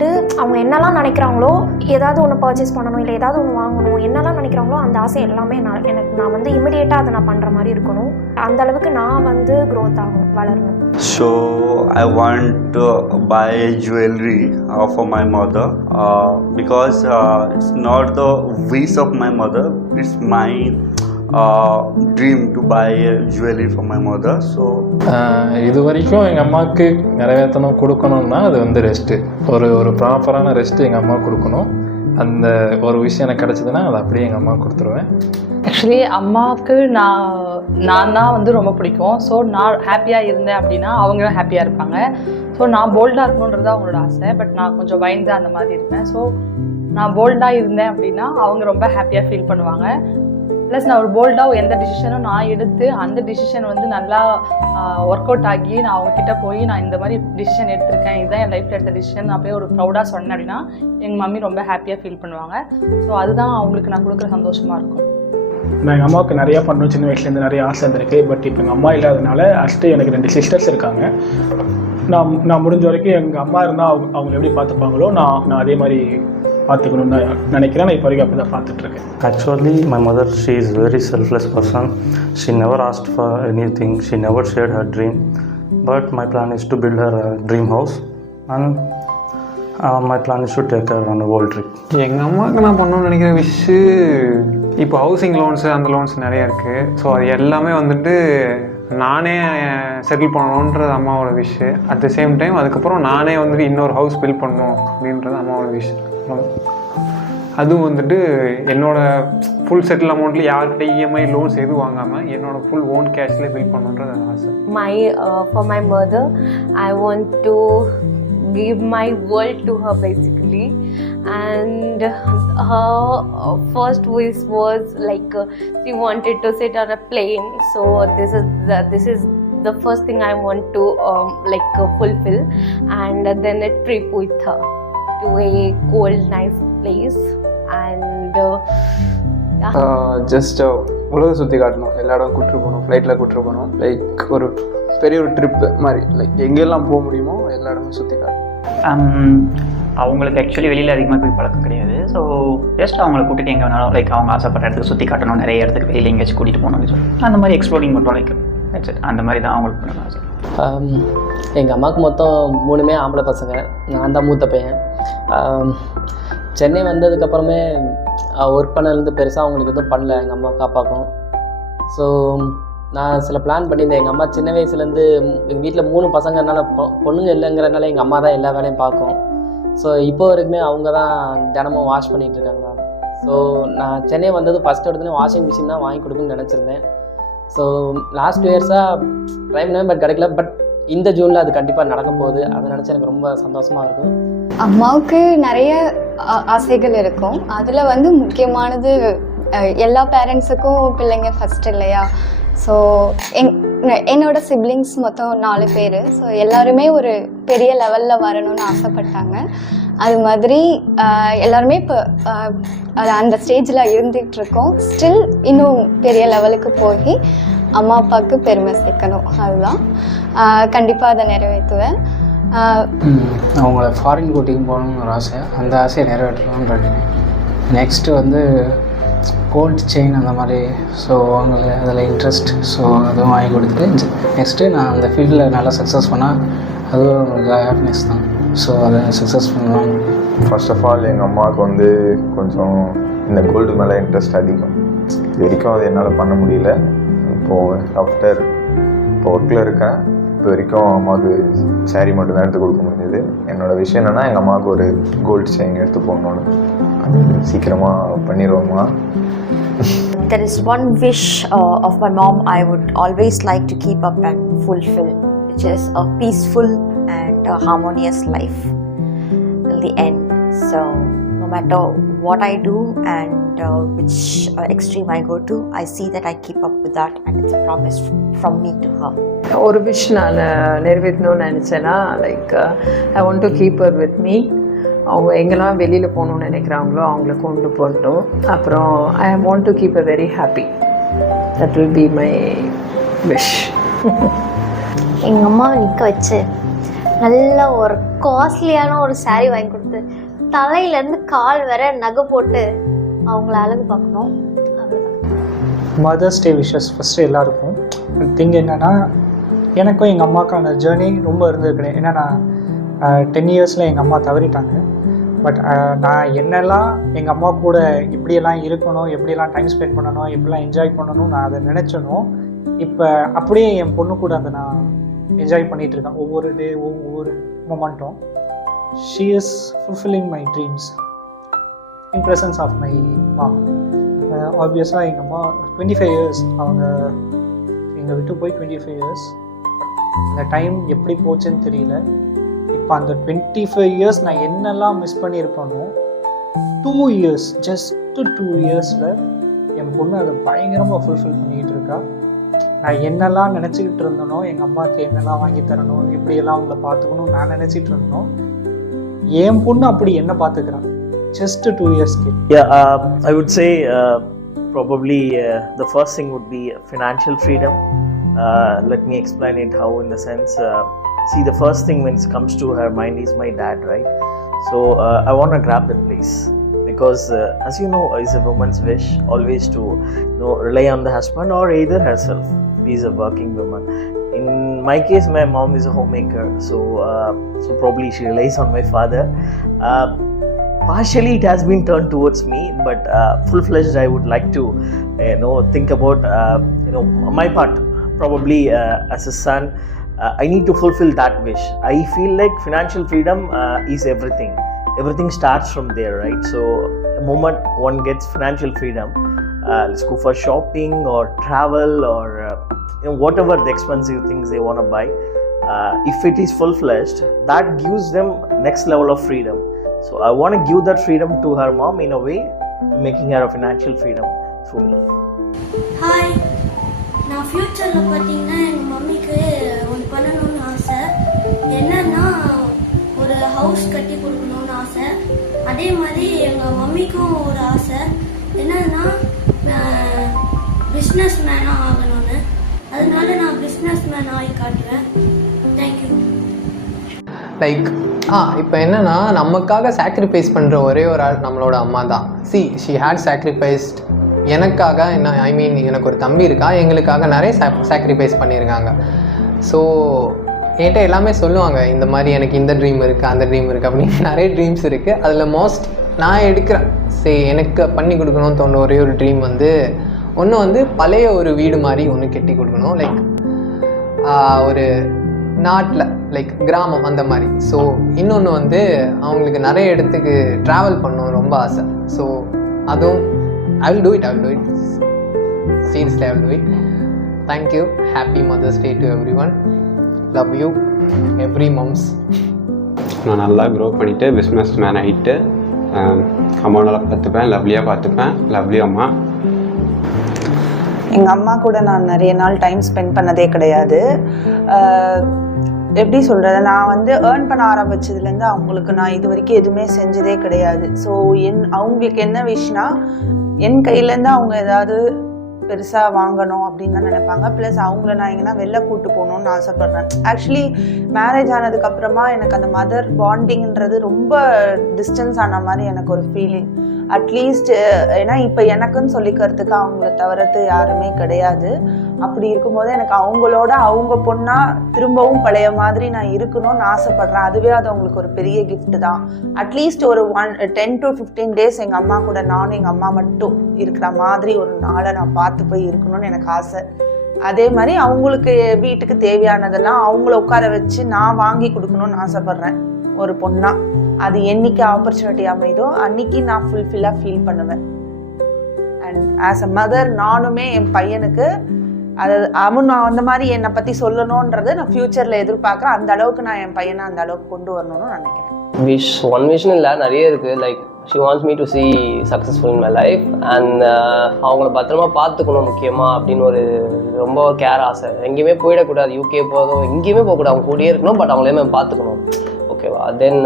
வந்துட்டு அவங்க என்னெல்லாம் நினைக்கிறாங்களோ, ஏதாவது ஒன்று பர்ச்சேஸ் பண்ணணும், இல்லை ஏதாவது ஒன்று வாங்கணும், என்னெல்லாம் நினைக்கிறாங்களோ அந்த ஆசை எல்லாமே நான் வந்து இமிடியேட்டாக அதை நான் பண்ணுற மாதிரி இருக்கணும். அந்த அளவுக்கு நான் வந்து க்ரோத் ஆகணும், வளரணும். So I want to buy jewelry for my mother because it's not the wish of my mother, it's my dream to buy jewelry for my mother. So இது வரைக்கும் எங்கள் அம்மாவுக்கு நிறைவேற்றணும் கொடுக்கணும்னா அது வந்து ரெஸ்ட்டு, ஒரு ப்ராப்பரான ரெஸ்ட்டு எங்கள் அம்மா கொடுக்கணும். அந்த ஒரு விஷயம் எனக்கு கிடச்சிதுன்னா அதை அப்படியே எங்கள் அம்மா கொடுத்துருவேன். ஆக்சுவலி அம்மாவுக்கு நான் தான் வந்து ரொம்ப பிடிக்கும். ஸோ நான் ஹாப்பியாக இருந்தேன் அப்படின்னா அவங்களும் ஹாப்பியாக இருப்பாங்க. ஸோ நான் போல்டாக இருக்கணுன்றது அவங்களோட ஆசை. பட் நான் கொஞ்சம் பயந்து அந்த மாதிரி இருப்பேன். ஸோ நான் போல்டாக இருந்தேன் அப்படின்னா அவங்க ரொம்ப ஹாப்பியாக ஃபீல் பண்ணுவாங்க. ப்ளஸ் நான் ஒரு போல்டாக எந்த டிசிஷனும் நான் எடுத்து அந்த டிசிஷன் வந்து நல்லா ஒர்க் அவுட் ஆகி நான் அவங்கக்கிட்ட போய் நான் இந்த மாதிரி டிசிஷன் எடுத்திருக்கேன், இதுதான் என் லைஃப்பில் எடுத்த டிசிஷன் நான் போய் ஒரு ப்ரௌடாக சொன்னேன் அப்படின்னா எங்கள் மம்மி ரொம்ப ஹாப்பியாக ஃபீல் பண்ணுவாங்க. ஸோ அதுதான் அவங்களுக்கு நான் கொடுக்குற சந்தோஷமாக இருக்கும். நான் எங்கள் அம்மாவுக்கு நிறையா பண்ணணும், சின்ன வயசுலேருந்து நிறைய ஆசை இருந்திருக்கு. பட் இப்போ எங்கள் அம்மா இல்லாதனால ஃபஸ்ட்டு எனக்கு 2 சிஸ்டர்ஸ் இருக்காங்க. நான் முடிஞ்ச வரைக்கும் எங்கள் அம்மா இருந்தால் அவங்க எப்படி பார்த்துப்பாங்களோ நான் அதே மாதிரி பார்த்துக்கணும்னு தான் நினைக்கிறேன். நான் இப்போ வரைக்கும் அப்படி தான் பார்த்துட்ருக்கேன். Actually, my mother, she is a very selfless person. She never asked for anything. She never shared her dream. But my plan is to build her a dream house. And my plan is to take her on a world trip. எங்கள் அம்மாவுக்கு நான் பண்ணணும்னு நினைக்கிற இப்போ housing loans அந்த loans நிறையா இருக்குது. So அது எல்லாமே வந்துட்டு நானே செட்டில் பண்ணணுன்றது அம்மாவோட wish. At the same time அதுக்கப்புறம் நானே வந்துட்டு இன்னொரு ஹவுஸ் பில்ட் பண்ணணும் அப்படின்றது அம்மாவோட விஷ். அதுவும் வந்துட்டு என்னோடய ஃபுல் செட்டில் அமௌண்ட்டில் யார்கிட்ட இஎம்ஐ லோன்ஸ் எதுவும் வாங்காமல் என்னோடய ஃபுல் ஓன் கேஷ்லேயே பில் பண்ணணுன்றது ஆசை. For my mother, I want to give my world to her basically, and her first wish was like she wanted to sit on a plane. So this is the first thing I want to fulfill, and then a trip with her to a cold nice place, and just உலக சுற்றி காட்டணும், எல்லா இடம் கூப்பிட்டு போகணும், ஃப்ளைட்டில் கூப்பிட்டு போகணும். லைக் ஒரு பெரிய ஒரு ட்ரிப்பு மாதிரி, லைக் எங்கெல்லாம் போக முடியுமோ எல்லா இடமே சுற்றி காட்டணும். அவங்களுக்கு ஆக்சுவலி வெளியில் அதிகமாக போய் பழக்கம் கிடையாது. ஸோ ஜஸ்ட் அவங்கள கூட்டிகிட்டு எங்கே வேணாலும் லைக் அவங்க ஆசைப்பட்ட இடத்துக்கு சுற்றி காட்டணும், நிறைய இடத்துக்கு வெளியில் எங்கேயாச்சும் கூட்டிகிட்டு போகணும்னு சொல்லி அந்த மாதிரி எக்ஸ்ப்ளோரிங் பண்ணுறோம். லைக் அந்த மாதிரி தான் அவங்களுக்கு பண்ணணும் ஆசை. எங்கள் அம்மாவுக்கு மொத்தம் 3 ஆம்பளை பசங்க, நான் தான் மூத்த பையன். சென்னை வந்ததுக்கப்புறமே ஒர்க் பண்ணலேருந்து பெருசாக அவங்களுக்கு எதுவும் பண்ணல எங்கள் அம்மாவுக்கு அப்பாவுக்கும். ஸோ நான் சில பிளான் பண்ணியிருந்தேன். எங்கள் அம்மா சின்ன வயசுலேருந்து எங்கள் வீட்டில் 3 பசங்கனால பொண்ணுங்க இல்லைங்கிறனால எங்கள் அம்மா தான் எல்லா வேலையும் பார்க்கும். ஸோ இப்போ வரைக்குமே அவங்க தான் தினமும் வாஷ் பண்ணிகிட்ருக்காங்க. ஸோ நான் சென்னை வந்தது ஃபஸ்ட் எடுத்துனே வாஷிங் மிஷின் தான் வாங்கி கொடுக்குன்னு நினச்சிருந்தேன். ஸோ லாஸ்ட் 2 இயர்ஸாக ட்ரை பண்ணேன், பட் கிடைக்கல. பட் இந்த ஜூனில் அது கண்டிப்பாக நடக்க போகுது. அதை நினச்சி எனக்கு ரொம்ப சந்தோஷமாக இருக்கும். அம்மாவுக்கு நிறைய ஆசைகள் இருக்கும். அதில் வந்து முக்கியமானது எல்லா பேரண்ட்ஸுக்கும் பிள்ளைங்க ஃபஸ்ட் இல்லையா? ஸோ என்னோட சிப்ளிங்ஸ் மொத்தம் 4 பேர். ஸோ எல்லாருமே ஒரு பெரிய லெவலில் வரணும்னு ஆசைப்பட்டாங்க. அது மாதிரி எல்லாருமே இப்போ அந்த ஸ்டேஜில் இருந்துகிட்ருக்கோம். ஸ்டில் இன்னும் பெரிய லெவலுக்கு போய் அம்மா அப்பாவுக்கு பெருமை சேர்க்கணும். அதுதான் கண்டிப்பாக அதை நிறைவேற்றுவேன். அவங்கள ஃபாரின் கூட்டிகிட்டு போகணுன்னு ஒரு ஆசை, அந்த ஆசையை நிறைவேற்றணுன்றது. நெக்ஸ்ட்டு வந்து கோல்டு செயின் அந்த மாதிரி, ஸோ அவங்களுக்கு அதில் இன்ட்ரெஸ்ட், ஸோ அதுவும் வாங்கி கொடுத்துட்டு நெக்ஸ்ட்டு நான் அந்த ஃபீல்டில் நல்லா சக்ஸஸ் பண்ணால் அதுவும் அவங்களுக்கு ஹாப்பினஸ் தான். ஸோ அதை சக்ஸஸ் பண்ணுவாங்க. ஃபர்ஸ்ட் ஆஃப் ஆல் எங்கள் அம்மாவுக்கு வந்து கொஞ்சம் இந்த கோல்டு மேலே இன்ட்ரெஸ்ட் அதிகம். இது வரைக்கும் அது என்னால் பண்ண முடியல. இப்போது ஆஃப்டர் இப்போ ஒர்க்கில் இருக்கேன். இப்போ வரைக்கும் அம்மாவுக்கு சாரீ மட்டும் தான் எடுத்து கொடுக்க முடியுது. என்னோடய விஷயம் என்னென்னா எங்கள் அம்மாவுக்கு ஒரு கோல்டு செயின் எடுத்து போடணுன்னு. அது சீக்கிரமாக பண்ணிடுவோம்மா. There is one wish of my mom I would always like to keep up and fulfill, which is a peaceful and a harmonious life till the end. So no matter what I do and which extreme I go to, I see that I keep up with that, and it's a promise from me to her. ஒரு wish நான் நிறைவேற்றணும்னு நினச்சேன்னா like I want to keep her with me. அவங்க எங்கெல்லாம் வெளியில் போகணுன்னு நினைக்கிறாங்களோ அவங்கள கொண்டு போகட்டும். அப்புறம் I want to keep a very happy. That will be my wish. எங்கள் அம்மாவை நிற்க வச்சு நல்ல ஒரு காஸ்ட்லியான ஒரு saree வாங்கி கொடுத்து தலையிலேருந்து கால் வர நகை போட்டு அவங்கள அழகு பார்க்கணும். மதர்ஸ் டே விஷஸ் ஃபஸ்ட்டு எல்லாருக்கும். திங் என்னென்னா எனக்கும் எங்கள் அம்மாவுக்கான ஜேர்னி ரொம்ப இருந்திருக்கிறேன். ஏன்னா நான் 10 இயர்ஸில் எங்கள் அம்மா தவறிட்டாங்க. பட் நான் என்னெல்லாம் எங்கள் அம்மா கூட எப்படியெல்லாம் இருக்கணும், எப்படியெல்லாம் டைம் ஸ்பெண்ட் பண்ணணும், எப்படிலாம் என்ஜாய் பண்ணணும் நான் அதை நினச்சனோ இப்போ அப்படியே என் பொண்ணு கூட அதை நான் என்ஜாய் பண்ணிகிட்ருக்கேன். ஒவ்வொரு டே ஒவ்வொரு மொமெண்ட்டும். She is fulfilling my dreams in presence of my mom. ஆப்வியஸாக எங்கள் அம்மா 25 இயர்ஸ் அவங்க எங்கள் விட்டு போய் 25 இயர்ஸ். அந்த டைம் எப்படி போச்சுன்னு தெரியல. இப்போ அந்த 25 இயர்ஸ் நான் என்னெல்லாம் மிஸ் பண்ணியிருப்பேனோ 2 இயர்ஸ் ஜஸ்ட்டு 2 இயர்ஸில் என் பொண்ணு அதை பயங்கரமாக ஃபுல்ஃபில் பண்ணிக்கிட்டு இருக்கா. நான் என்னெல்லாம் நினச்சிக்கிட்டு இருந்தனோ எங்கள் அம்மாவுக்கு என்னெல்லாம் வாங்கி தரணும், எப்படியெல்லாம் அவங்கள பார்த்துக்கணும் நான் நினச்சிட்டு இருந்தோம், என் பொண்ணு அப்படி என்ன பார்த்துக்கிறான் just 2 years kid. I would say probably the first thing would be financial freedom. Let me explain it how, in the sense, see, the first thing when it comes to her mind is my dad, right? So I want to grab that place because as you know, it's a woman's wish always to rely on the husband or either herself. She's a working woman. In my case, my mom is a homemaker, so probably she relies on my father. Partially it has been turned towards me, but full-fledged I would like to think about my part. Probably as a son, I need to fulfill that wish. I feel like financial freedom is everything. Everything starts from there, right? So the moment one gets financial freedom, let's go for shopping or travel or whatever the expensive things they want to buy, if it is full-fledged, that gives them next level of freedom. So I want to give that freedom to her mom in a way, making her a financial freedom through me. Hi, நான் ஃப்யூச்சரில் பார்த்தீங்கன்னா எங்கள் மம்மிக்கு ஒன்று பண்ணணும்னு ஆசை. என்னன்னா ஒரு house கட்டி கொடுக்கணும்னு ஆசை. அதே மாதிரி எங்கள் மம்மிக்கும் ஒரு ஆசை என்னன்னா பிஸ்னஸ் மேனாக ஆகணும்னு. அதனால நான் பிஸ்னஸ் மேன் ஆகி காட்டுவேன். தேங்க்யூ. லைக் இப்போ என்னென்னா நமக்காக சாக்ரிஃபைஸ் பண்ணுற ஒரே ஒரு ஆள் நம்மளோட அம்மா தான். ஷி ஹேட் சாக்ரிஃபைஸ்ட் எனக்காக. என்ன ஐ மீன், எனக்கு ஒரு தம்பி இருக்கா, எங்களுக்காக நிறைய சாக்ரிஃபைஸ் பண்ணியிருக்காங்க. ஸோ என்கிட்ட எல்லாமே சொல்லுவாங்க, இந்த மாதிரி எனக்கு இந்த ட்ரீம் இருக்குது அந்த ட்ரீம் இருக்குது அப்படின்னு நிறைய ட்ரீம்ஸ் இருக்குது. அதில் மோஸ்ட் நான் எடுக்கிறேன் எனக்கு பண்ணி கொடுக்கணும்னு தோன்ற ஒரே ஒரு ட்ரீம் ஒன்று வந்து பழைய ஒரு வீடு மாதிரி ஒன்று கட்டி கொடுக்கணும். லைக் ஒரு நாட்டில் லைக் கிராமம் அந்த மாதிரி. ஸோ இன்னொன்று வந்து அவங்களுக்கு நிறைய இடத்துக்கு ட்ராவல் பண்ணணும் ரொம்ப ஆசை. ஸோ அதுவும் I will do it. Seriously, I will do it. Thank you. Happy Mother's Day to everyone. Love you, every moms. நான் நல்லா க்ரோ பண்ணிவிட்டு பிஸ்னஸ் மேன் ஆகிட்டு அம்மா நல்லா பார்த்துப்பேன், லவ்லியாக பார்த்துப்பேன். லவ்லி அம்மா. எங்கள் அம்மா கூட நான் நிறைய நாள் டைம் ஸ்பெண்ட் பண்ணதே கிடையாது. எப்படி சொல்கிறது, நான் வந்து ஏர்ன் பண்ண ஆரம்பித்ததுலேருந்து அவங்களுக்கு நான் இது வரைக்கும் எதுவுமே செஞ்சதே கிடையாது. ஸோ அவங்களுக்கு என்ன விஷயம்னா, என் கையிலேருந்து அவங்க ஏதாவது பெருசாக வாங்கணும் அப்படின்னு தான் நினைப்பாங்க. ப்ளஸ் அவங்கள நான் எங்கன்னா வெளில கூப்பிட்டு போகணுன்னு ஆசைப்பட்றேன். ஆக்சுவலி மேரேஜ் ஆனதுக்கப்புறமா எனக்கு அந்த மதர் பாண்டிங்கிறது ரொம்ப டிஸ்டன்ஸ் ஆன மாதிரி எனக்கு ஒரு ஃபீலிங். அட்லீஸ்ட் ஏன்னா இப்போ எனக்குன்னு சொல்லிக்கிறதுக்கு அவங்கள தவிர்த்து யாருமே கிடையாது. அப்படி இருக்கும்போது எனக்கு அவங்களோட அவங்க பொண்ணாக திரும்பவும் பழைய மாதிரி நான் இருக்கணும்னு ஆசைப்பட்றேன். அதுவே அது அவங்களுக்கு ஒரு பெரிய கிஃப்ட் தான். அட்லீஸ்ட் ஒரு 10 to 15 டேஸ் எங்கள் அம்மா கூட நானும் எங்கள் அம்மா மட்டும் இருக்கிற மாதிரி ஒரு நாளை நான் பார்த்து போய் இருக்கணும்னு எனக்கு ஆசை. அதே மாதிரி அவங்களுக்கு வீட்டுக்கு தேவையானதெல்லாம் அவங்கள உட்கார வச்சு நான் வாங்கி கொடுக்கணும்னு ஆசைப்பட்றேன் ஒரு பொண்ணாக. அது என்னைக்கு ஆப்பர்ச்சுனிட்டி அமைதோ அன்னைக்கு நான் ஃபுல்ஃபில்லாக ஃபீல் பண்ணுவேன். அண்ட் ஆஸ் அ மதர் நானுமே என் பையனுக்கு அவன் அந்த மாதிரி என்னை பற்றி சொல்லணுன்றது நான் ஃப்யூச்சரில் எதிர்பார்க்குறேன். அந்த அளவுக்கு நான் என் பையனை அந்த அளவுக்கு கொண்டு வரணும்னு நினைக்கிறேன். ஒன் விஷன் இல்லை, நிறைய இருக்குது. Like she wants me to C successful in my life and அவங்கள பத்திரமா பார்த்துக்கணும் முக்கியமாக அப்படின்னு ஒரு ரொம்ப ஒரு கேர் ஆசை. எங்கேயுமே போயிடக்கூடாது, யூகே போதும் எங்கேயுமே போகக்கூடாது, அவங்க கூடயே இருக்கணும். பட் அவங்களே பார்த்துக்கணும், ஓகேவா. தென்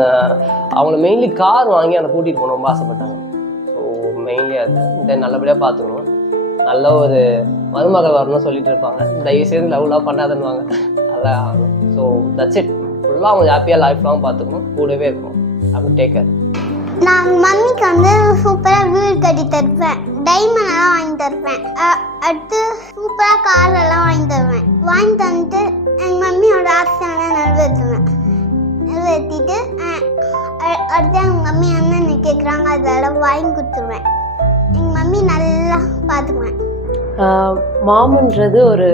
அவங்கள மெயின்லி கார் வாங்கி அதை கூட்டிகிட்டு போகணும் ரொம்ப ஆசைப்பட்டாங்க. ஸோ மெயின்லி அது தென் நல்லபடியாக பார்த்துக்கணும். நல்ல ஒரு மருமகள் வரணும்னு சொல்லிட்டு இருப்பாங்க. தயவுசெய்து லவ்லாம் பண்ணாதன்னுவாங்க, அதான் ஆகணும். So that's it. ஃபுல்லாக பண்ணுவோம். அவங்க ஹாப்பியாக லைஃப் லாங் பார்த்துக்கணும், கூடவே இருக்கணும். அப்படி டேக் கேர். நான் மம்மிக்கு வந்து சூப்பராக வீடு கட்டி தருவேன், டைமண்ட் எல்லாம் வாங்கி தருவேன், அடுத்து சூப்பராக கார் எல்லாம் வாங்கி தந்துட்டு எங்கள் மம்மியோட ஆசையெல்லாம் நிறைவேற்றிட்டு அடுத்து எங்கள் மம்மி என்னென்ன கேட்குறாங்க அதெல்லாம் வாங்கி கொடுத்துருவேன். எங்கள் மம்மி நல்லா பார்த்துக்குவேன். மாமுன்றது ஒரு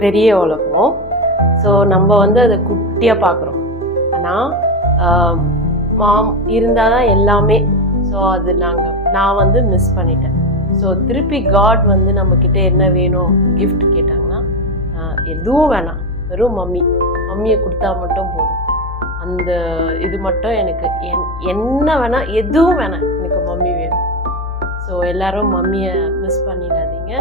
பெரிய உலகம். ஸோ நம்ம வந்து அதை குட்டியாக பார்க்குறோம். ஆனால் மாம் இருந்தால் தான் எல்லாமே. ஸோ அது நான் வந்து மிஸ் பண்ணிட்டேன். ஸோ திருப்பி காட் வந்து நம்மக்கிட்ட என்ன வேணும் கிஃப்ட் கேட்டாங்கன்னா எதுவும் வேணாம், வெறும் மம்மியை கொடுத்தா மட்டும் போதும். அந்த இது மட்டும் எனக்கு என்ன வேணாம், எதுவும் வேணாம், எனக்கு மம்மி வேணும். ஸோ எல்லோரும் மம்மியை மிஸ் பண்ணிடாதீங்க.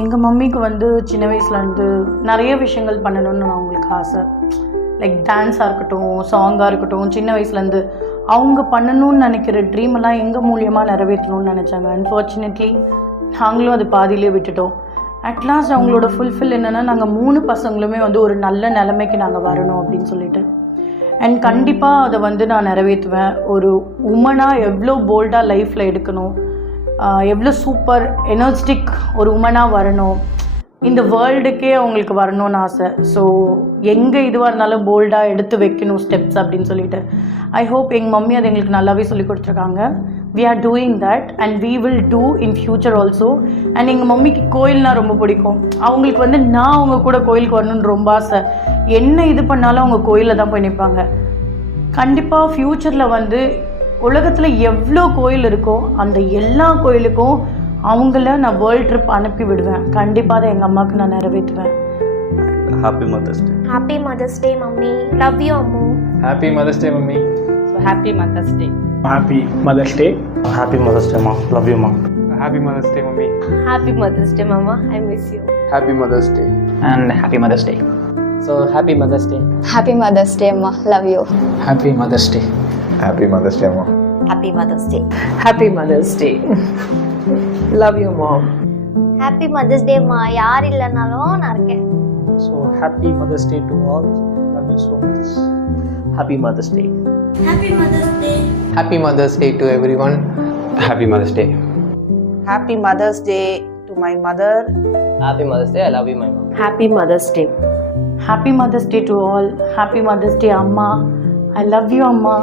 எங்கள் மம்மிக்கு வந்து சின்ன வயசுலேருந்து நிறைய விஷயங்கள் பண்ணணும்னு நான் அவங்களுக்கு ஆசை. லைக் டான்ஸாக இருக்கட்டும், சாங்காக இருக்கட்டும், சின்ன வயசுலேருந்து அவங்க பண்ணணும்னு நினைக்கிற ட்ரீமெல்லாம் எங்கள் மூலியமாக நிறைவேற்றணும்னு நினச்சாங்க. அன்ஃபார்ச்சுனேட்லி நாங்களும் அது பாதியிலே விட்டுட்டோம். அட்லாஸ்ட் அவங்களோட ஃபுல்ஃபில் என்னென்னா நாங்கள் 3 பசங்களுமே வந்து ஒரு நல்ல நிலைமைக்கு நாங்கள் வரணும் அப்படின்னு சொல்லிட்டு. அண்ட் கண்டிப்பாக அதை வந்து நான் நிறைவேற்றுவேன். ஒரு உமனாக எவ்வளோ போல்டாக லைஃப்பில் எடுக்கணும், எவ்வளோ சூப்பர் எனர்ஜெட்டிக் ஒரு உமனாக வரணும், இந்த வேர்ல்டுக்கே அவங்களுக்கு வரணும்னு ஆசை. ஸோ எங்கே இதுவாக இருந்தாலும் போல்டாக எடுத்து வைக்கணும் ஸ்டெப்ஸ் அப்படின்னு சொல்லிட்டு ஐ ஹோப் எங்கள் மம்மி அதை எங்களுக்கு நல்லாவே சொல்லி கொடுத்துருக்காங்க. We are doing that and we will do in future also. And எங்கள் மம்மிக்கு கோயில்னால் ரொம்ப பிடிக்கும். அவங்களுக்கு வந்து நான் அவங்க கூட கோயிலுக்கு வரணுன்னு ரொம்ப ஆசை. என்ன இது பண்ணாலும் அவங்க கோயிலில் தான் போய் நிற்பாங்க. கண்டிப்பாக ஃப்யூச்சரில் வந்து உலகத்தில் எவ்வளோ கோயில் இருக்கோ அந்த எல்லா கோயிலுக்கும் அவங்கள நான் வேர்ல்ட் ட்ரிப் அனுப்பி விடுவேன். கண்டிப்பாக அதை எங்கள் அம்மாவுக்கு நான் நிறைவேற்றுவேன். Happy mother's day. Happy mother's day mummy, love you அம்மு. Happy mother's day mummy. So happy mother's day. Happy mother's day. Happy mother's day மா, லவ் யூ மா. Happy mother's day mummy. Happy mother's day மாமா, I miss you. Happy mother's day. And happy mother's day. So happy mother's day. Happy mother's day அம்மா, love you. Happy mother's day. Happy mother's day அம்மா. Happy Mother's Day. Happy Mother's Day. Love you, Mom. Happy mother's day மா, யார் இல்லைனாலும் நான் இருக்கேன். So happy mother's day to all. Love you so much. Happy Mother's Day. Happy mother's day. Happy mother's day to everyone. Happy mother's day. Happy Mother's Day to my mother. Happy mother's day. I love you my mom. Happy mother's day. Happy mother's day to all. Happy mother's day அம்மா. I love you அம்மா.